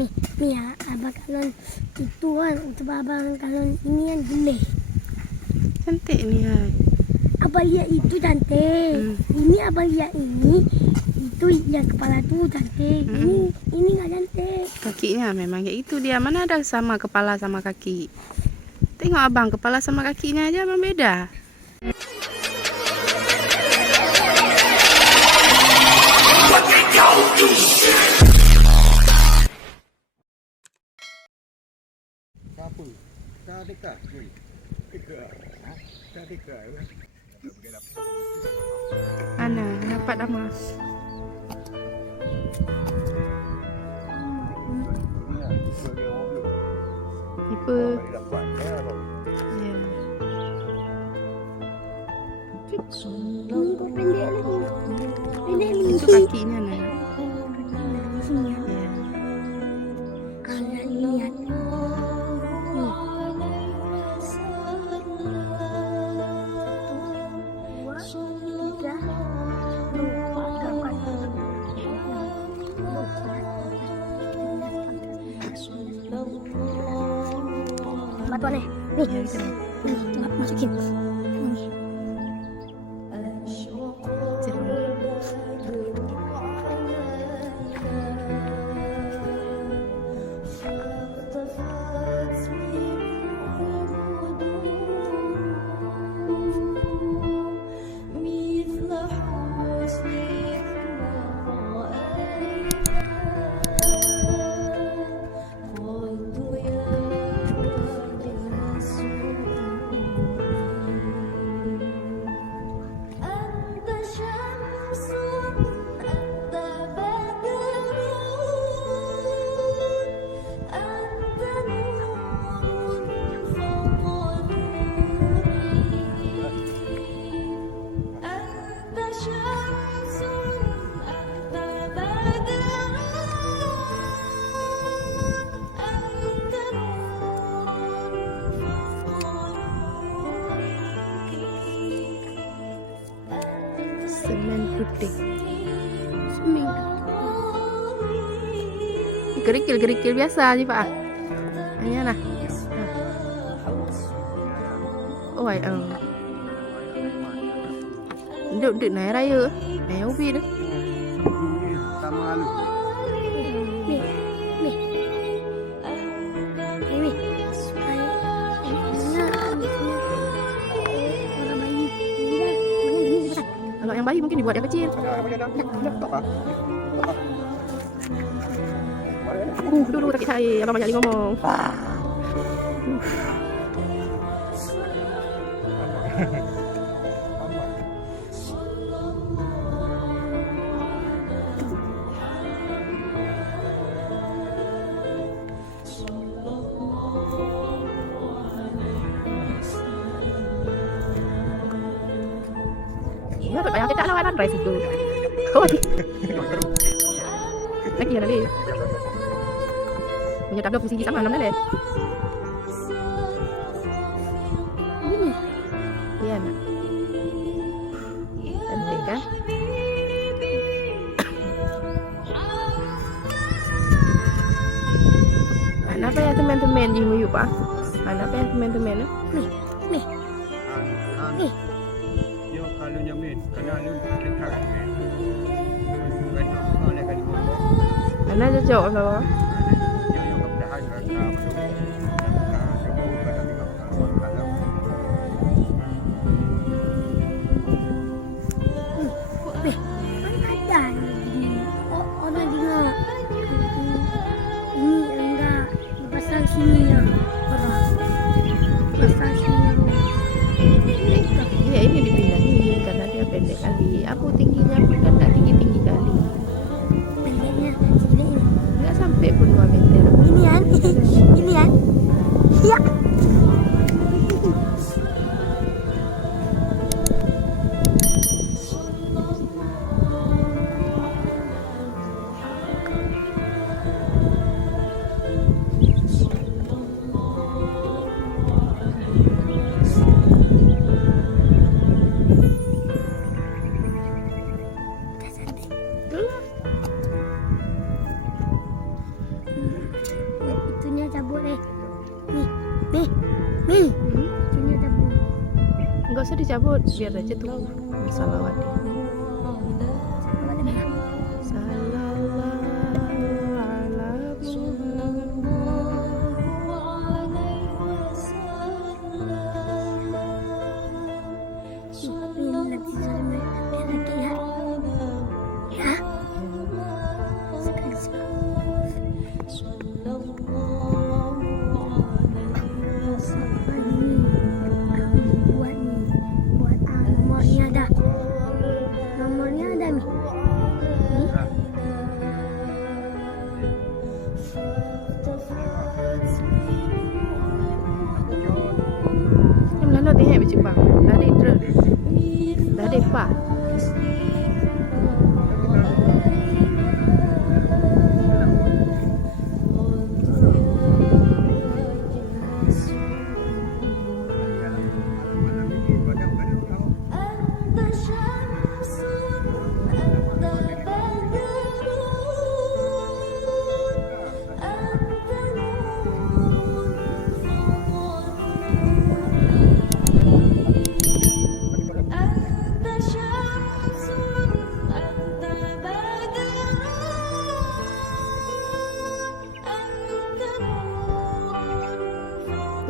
nih ya, abang kalon itu kan, coba abang kalon ini kan geleh. Cantik nih ya. Abang lihat itu cantik. Ini abang lihat ini, itu yang kepala tuh cantik. Ini nggak cantik. Kakinya memang kayak itu dia. Mana ada sama kepala sama kaki. Tengok abang, kepala sama kakinya aja abang beda. Ana, dapat ama. Tipe. Ya. Ini kok pendek lagi. Pendek ni. Itu kakinya nah. Sini ya. Ya. Kalian lihat. Batuan nih. Nih. Ya, gitu. Nih, coba masukin. Nih. Semen putih. Semen. Gerikil biasa aja pak. Ayo nah. Oh ay Duduk naik raya. Naik ubi tu. Sama lalu. Nih. Nih. Nih. Kalau yang bayi mungkin dibuat yang kecil. Dulu tak saya, abang banyak ngomong. Ya, bayang kita lawan race itu. Oh. Lagi ya nanti. Punya tablet fungsi sama namanya deh. Iya nak. Cantik kan? Mana apa ya teman-teman di muyu pak? Mana apa ya teman-teman? Nih. Nih. Nih. Yo kalau nyamin, kena lu dekat kan. Kan oleh kan ngomong. Mana cocok sama? Yo yo kemudahan kan betul. Sebut pada tiga orang kalau Nih. Kan ada ni. Oh, orang dengar. Ini enggak pasang sini ya. Pasang sini. Iya ini dipindahin karena dia pendek kali. Aku tingginya pun kan nggak tinggi kali. Pendeknya segini. Nggak sampai pun cabut ni. Ni. Sini ada bunyi. Enggak usah dicabut, biar aja tuh bersalawat dia. Apa ada mana? Sallallahu ala Ini lagi sama lagi ya. Ya. Sekali. Buat ni. Buat nomornya ada. Nomornya ada ni. Ni. Em lấy nó tí hẹp với chữ bằng. Đã đi trừ. Đã đi phả.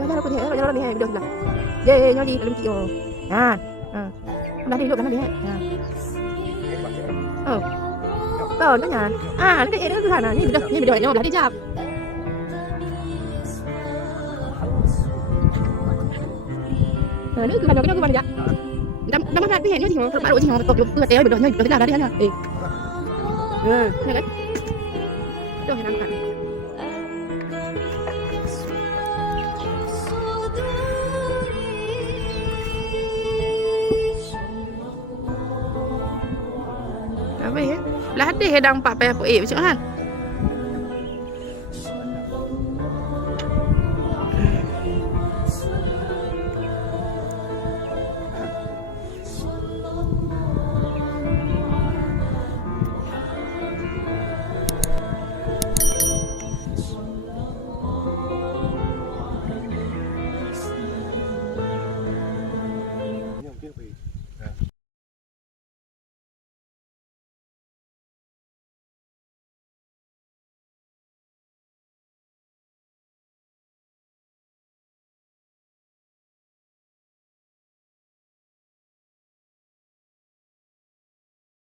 Nó có thể nó đi hay được là dê nó đi làm chị rồi nó đi lúc đó nó đi hay nó nhà nó cái nó cứ hẳn nhìn được nhau là đi chạp nước cứ vào cái dạ đâm mắt cái hẹn nó thì họ bắt đầu thì họ tụt cứ téo được rồi thế nào đó đi hả như đấy cho hẹn ăn hẳn Apa ya? Lah ada hedang 4 payah pok macam kan?